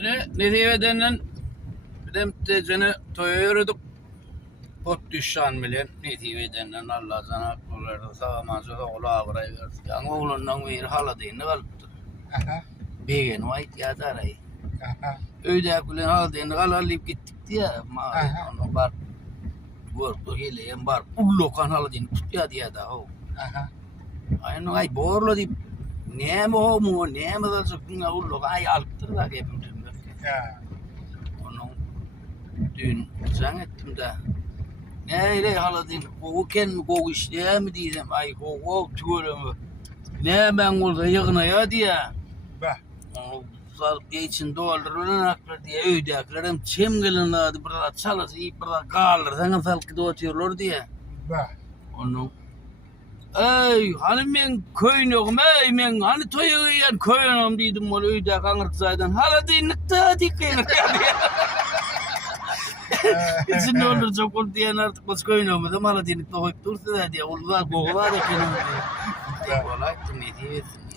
Ne diyeden bizim tezene toyuyorduk. Pot düşen bilen ne diyeden Allah sana kulları sağlamazsa da ola burayı versin. Yani oğlundan bir hala değil ne kalıptı. Aha. Begen o ihtiyaç arayı. Aha. Öyle kulen hala değil ne kalıp gittik diye. Ma Aha. onu bar. Bordo hele en bar. Ullo kan hala değil tutya diye da o. Aha. Aynen ay borlo di. Ne mu ne mi da çıkınca ullo ay alttır da gebim. Ya. Onun dün sen ettim de neyle haladın kovuken mi kovu işleye mi diyeceğim ay kovu tüyörümü ne ben orada yığına ya diye Bah. onu sarıp geçin doldurun aklar diye öydeklerim çemgelin adı burada çalası iyi burada kalır sana salkı da oturuyorlar diye Bah. onu ey hani ben köyün yokum ey ben hani toyu yiyen köyünüm dedim onu öydek anırk zaten haladın nıkta dikkat Kesin ne olur çok ol diyen artık başka oynamadım. Hala diyelim de koyup dursa da diye. Onlar kokular da benim diye. Kolay ne diyorsun?